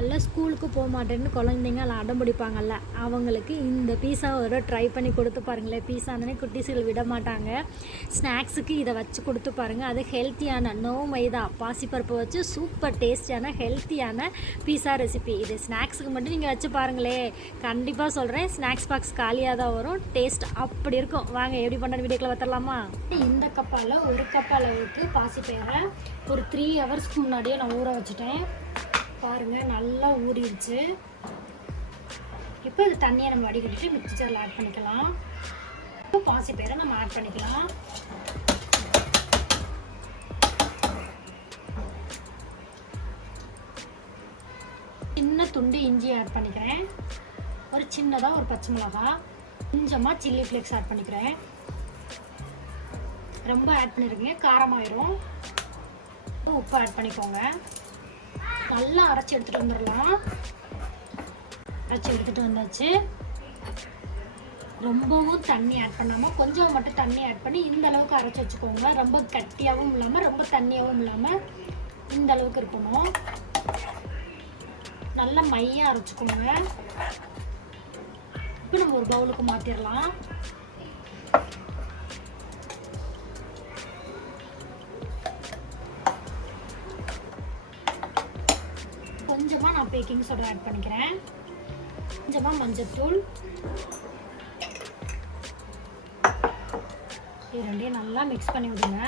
நாளில் ஸ்கூலுக்கு போக மாட்டேன்னு குழந்தைங்க எல்லாம் அடம் பிடிப்பாங்கல்ல அவங்களுக்கு இந்த பீஸா ஒரு ட்ரை பண்ணி கொடுத்து பாருங்களேன் பீஸானே குட்டீஸ்கள் விட மாட்டாங்க. ஸ்நாக்ஸுக்கு இதை வச்சு கொடுத்து பாருங்கள் அது ஹெல்த்தியான நோ மைதா பாசிப்பருப்பு வச்சு சூப்பர் டேஸ்டியான ஹெல்த்தியான பீஸா ரெசிபி இது ஸ்நாக்ஸுக்கு மட்டும் நீங்கள் வச்சு பாருங்களே. கண்டிப்பாக சொல்கிறேன் ஸ்நாக்ஸ் பாக்ஸ் காலியாக தான் வரும். டேஸ்ட் அப்படி இருக்கும். வாங்க எப்படி பண்ணுற வீடியோக்கில் வத்தரலாமா இந்த கப்பால் ஒரு கப் அளவுக்கு பாசிப்பயிரை ஒரு த்ரீ ஹவர்ஸ்க்கு முன்னாடியே நான் ஊற வச்சுட்டேன். பாருங்கள் நல்லா ஊறிடுச்சு. இப்போ இது தண்ணியை நம்ம வடிகட்டிட்டு மிக்சரில் ஆட் பண்ணிக்கலாம். இப்போ பாசிப்பயிரை நம்ம ஆட் பண்ணிக்கலாம். சின்ன துண்டு இஞ்சி ஆட் பண்ணிக்கிறேன். ஒரு சின்னதாக ஒரு பச்சை மிளகா கொஞ்சமாக சில்லி ஃப்ளேக்ஸ் ஆட் பண்ணிக்கிறேன். ரொம்ப ஆட் பண்ணிருக்கீங்க காரமாயிரும். உப்பு ஆட் பண்ணிக்கோங்க. நல்லா அரைச்சி எடுத்துகிட்டு வந்துடலாம். அரைச்சி எடுத்துகிட்டு வந்தாச்சு. ரொம்பவும் தண்ணி ஆட் பண்ணாமல் கொஞ்சம் மட்டும் தண்ணி ஆட் பண்ணி இந்த அளவுக்கு அரைச்சி வச்சுக்கோங்க. ரொம்ப கட்டியாகவும் இல்லாமல் ரொம்ப தண்ணியாகவும் இல்லாமல் இந்த அளவுக்கு இருக்கணும். நல்லா மையாக அரைச்சிக்கோங்க. இப்போ நம்ம ஒரு பவுலுக்கு மாற்றிடலாம் பேக்கிங் சோடா ஆட் பண்ணிக்கிறேன். கொஞ்சமாக மஞ்சத்தூள். இது ரெண்டையும் நல்லா மிக்ஸ் பண்ணி விடுங்க.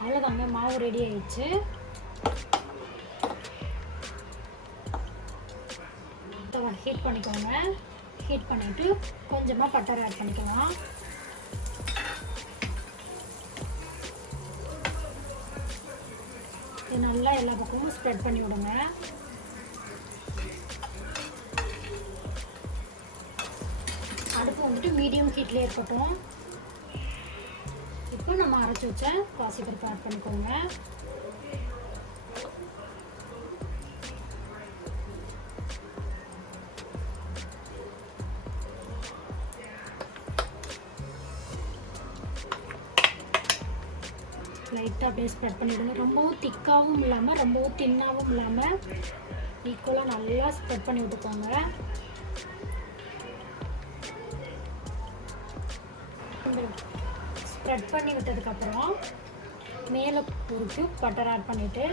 அவ்வளோதாங்க மாவு ரெடி ஆயிடுச்சு. ஹீட் பண்ணிக்கோங்க. ஹீட் பண்ணிவிட்டு கொஞ்சமாக பட்டர் ஆட் பண்ணிக்கலாம். இது நல்லா எல்லா பக்கமும் ஸ்ப்ரெட் பண்ணி விடுங்க. அடுப்பு வந்துட்டு மீடியம் ஹீட்லேயே இருக்கட்டும். இப்போ நம்ம அரைச்சி வச்ச பாசிப்பருப்பு ஆட் பண்ணிக்கோங்க. லைட்டாக அப்படியே ஸ்ப்ரெட் பண்ணிவிடுங்க ரொம்பவும் திக்காகவும் இல்லாமல் ரொம்பவும் தின்னாகவும் இல்லாமல் ஈக்குவலாக நல்லா ஸ்ப்ரெட் பண்ணி விட்டுக்கோங்க. ஸ்ப்ரெட் பண்ணி விட்டதுக்கப்புறம் மேலே ஒரு கியூப் பட்டர் ஆட் பண்ணிவிட்டு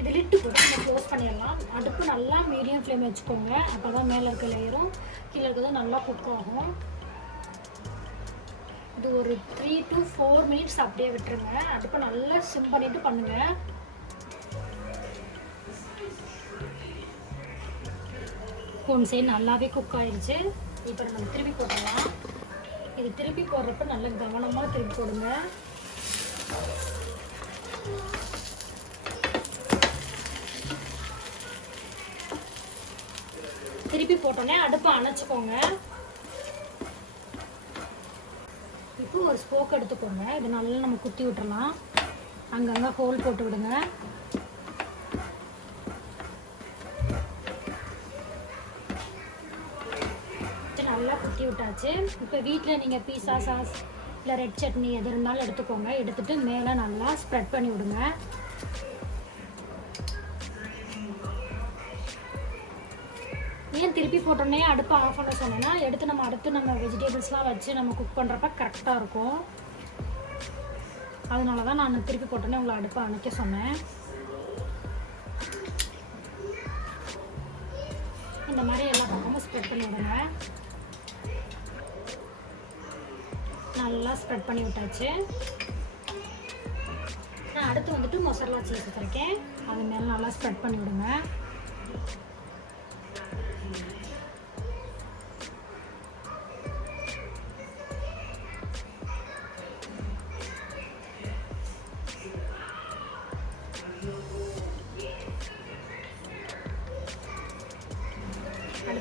இது லிட்டு போட்டு நம்ம க்ளோஸ் பண்ணிடலாம். அடுப்பு நல்லா மீடியம் ஃப்ளேம் வச்சுக்கோங்க. அப்போ தான் மேலே இருக்க லேயரும் கீழே இருக்கிறது நல்லா குக் ஆகும். இது ஒரு த்ரீ டு ஃபோர் மினிட்ஸ் அப்படியே விட்டுருங்க. அடுப்பை நல்லா சிம் பண்ணிட்டு பண்ணுங்க. ஒன் சைடு நல்லாவே குக் ஆயிடுச்சு இப்போ நம்ம திருப்பி போடலாம் இது திருப்பி போடுறப்ப நல்லா கவனமாக திருப்பி போடுங்க. திருப்பி போட்டோன்னே அடுப்பை அணைச்சிக்கோங்க. இப்போ ஒரு ஸ்போக் எடுத்துக்கோங்க. இது நல்லா நம்ம குத்தி விட்டுறலாம். அங்கங்கே ஹோல் போட்டு விடுங்க. நல்லா குத்தி விட்டாச்சு. இப்போ வீட்டில் நீங்கள் பீஸா சாஸ் இல்லை ரெட் சட்னி எது இருந்தாலும் எடுத்துக்கோங்க. எடுத்துட்டு மேலே நல்லா ஸ்ப்ரெட் பண்ணி விடுங்க. ஏன் திருப்பி போட்டோன்னே அடுப்பை ஆஃப் பண்ண சொன்னேன்னா எடுத்து நம்ம அடுத்து நம்ம வெஜிடபிள்ஸ்லாம் வச்சு நம்ம குக் பண்ணுறப்ப கரெக்டாக இருக்கும். அதனால தான் நான் திருப்பி போட்டோன்னே உங்களை அடுப்பை அணைக்க சொன்னேன். இந்த மாதிரி எல்லா பக்கமும் ஸ்ப்ரெட் பண்ணி விடுங்க. நல்லா ஸ்ப்ரெட் பண்ணி விட்டாச்சு. நான் அடுத்து வந்துட்டு மொசரலா சீஸ் வச்சுருக்கேன். அது மேலே நல்லா ஸ்ப்ரெட் பண்ணி விடுங்க.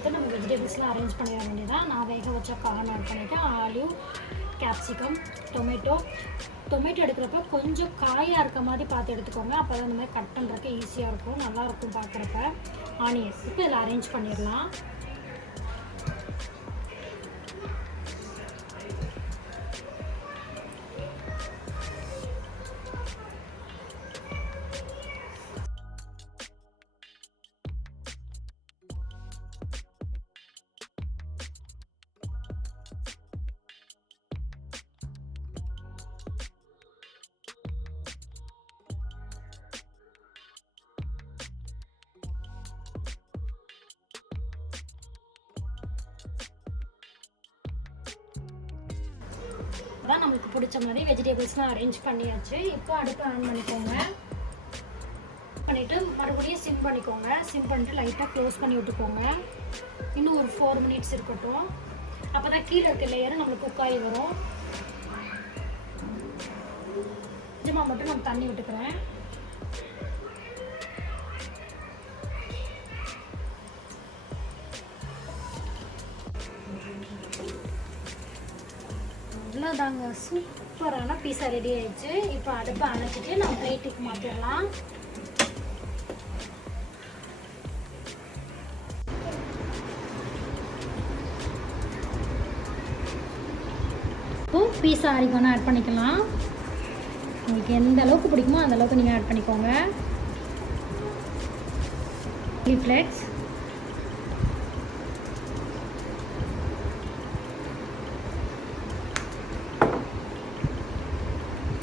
அடுத்து நம்ம வெஜிடபிள்ஸ்லாம் அரேஞ்ச் பண்ணிட வேண்டியதான் நான் வேக வச்ச கார்ன் ஆட் பண்ணிவிட்டேன் ஆலிவ் கேப்சிகம் டொமேட்டோ டொமேட்டோ எடுக்கிறப்ப கொஞ்சம் காயாக இருக்க மாதிரி பார்த்து எடுத்துக்கோங்க. அப்போ தான் இந்த மாதிரி கட் பண்ணுறதுக்கு ஈஸியாக இருக்கும். நல்லாயிருக்கும் பார்க்குறப்ப. ஆனியன் இப்போ இதில் அரேஞ்ச் பண்ணிடலாம். தான் நம்மளுக்கு பிடிச்ச மாதிரி வெஜிடபிள்ஸ்லாம் அரேஞ்ச் பண்ணியாச்சு. இப்போ அடுப்பு ஆன் பண்ணிக்கோங்க. பண்ணிவிட்டு மறுபடியும் சிம் பண்ணிக்கோங்க. சிம் பண்ணிட்டு லைட்டாக க்ளோஸ் பண்ணி விட்டுக்கோங்க. இன்னும் ஒரு ஃபோர் மினிட்ஸ் இருக்கட்டும். அப்போ தான் கீழே இருக்க லேயர் நம்மளுக்கு குக் ஆகி வரும். கொஞ்சமாக மட்டும் நான் தண்ணி விட்டுக்கிறேன். அவ்வளோதாங்க சூப்பரான பீஸா ரெடி ஆயிடுச்சு. இப்போ அடுப்பை அணைச்சிட்டு நம்ம பிளேட்டுக்கு மாற்றிடலாம் இப்போ பீஸா அரிக்கோனா ஆட் பண்ணிக்கலாம். உங்களுக்கு எந்த அளவுக்கு பிடிக்குமோ அந்த அளவுக்கு நீங்கள் ஆட் பண்ணிக்கோங்க. ஃப்ளெக்ஸ்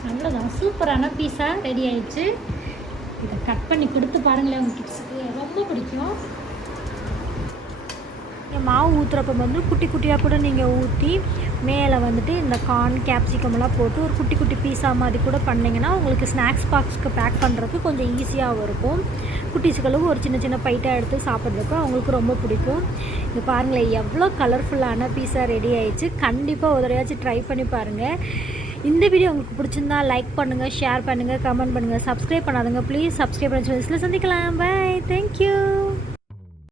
அவ்வளோதான் சூப்பரான பீஸா ரெடி ஆயிடுச்சு. இதை கட் பண்ணி கொடுத்து பாருங்களேன் உங்கள் கிட்ஸுக்கு ரொம்ப பிடிக்கும். மாவு ஊற்றுறப்ப வந்து குட்டி குட்டியாக கூட நீங்கள் ஊற்றி மேலே வந்துட்டு இந்த கார்ன் கேப்சிகம்லாம் போட்டு ஒரு குட்டி குட்டி பீஸா மாதிரி கூட பண்ணிங்கன்னா உங்களுக்கு ஸ்நாக்ஸ் பாக்ஸ்க்கு பேக் பண்ணுறதுக்கு கொஞ்சம் ஈஸியாகவும் இருக்கும். குட்டீஸுகளும் ஒரு சின்ன சின்ன பைட்டாக எடுத்து சாப்பிட்றதுக்கு அவங்களுக்கு ரொம்ப பிடிக்கும். இது பாருங்களேன் எவ்வளோ கலர்ஃபுல்லான பீஸா ரெடி ஆயிடுச்சு. கண்டிப்பாக ஒரு ட்ரை பண்ணி பாருங்கள் இந்த வீடியோ உங்களுக்கு பிடிச்சிருந்தா லைக் பண்ணுங்கள் ஷேர் பண்ணுங்கள் கமெண்ட் பண்ணுங்கள் சப்ஸ்கிரைப் பண்ணாதுங்க. ப்ளீஸ் சப்ஸ்கிரைப் பண்ணி சொல்லி சந்திக்கலாம். Bye thank you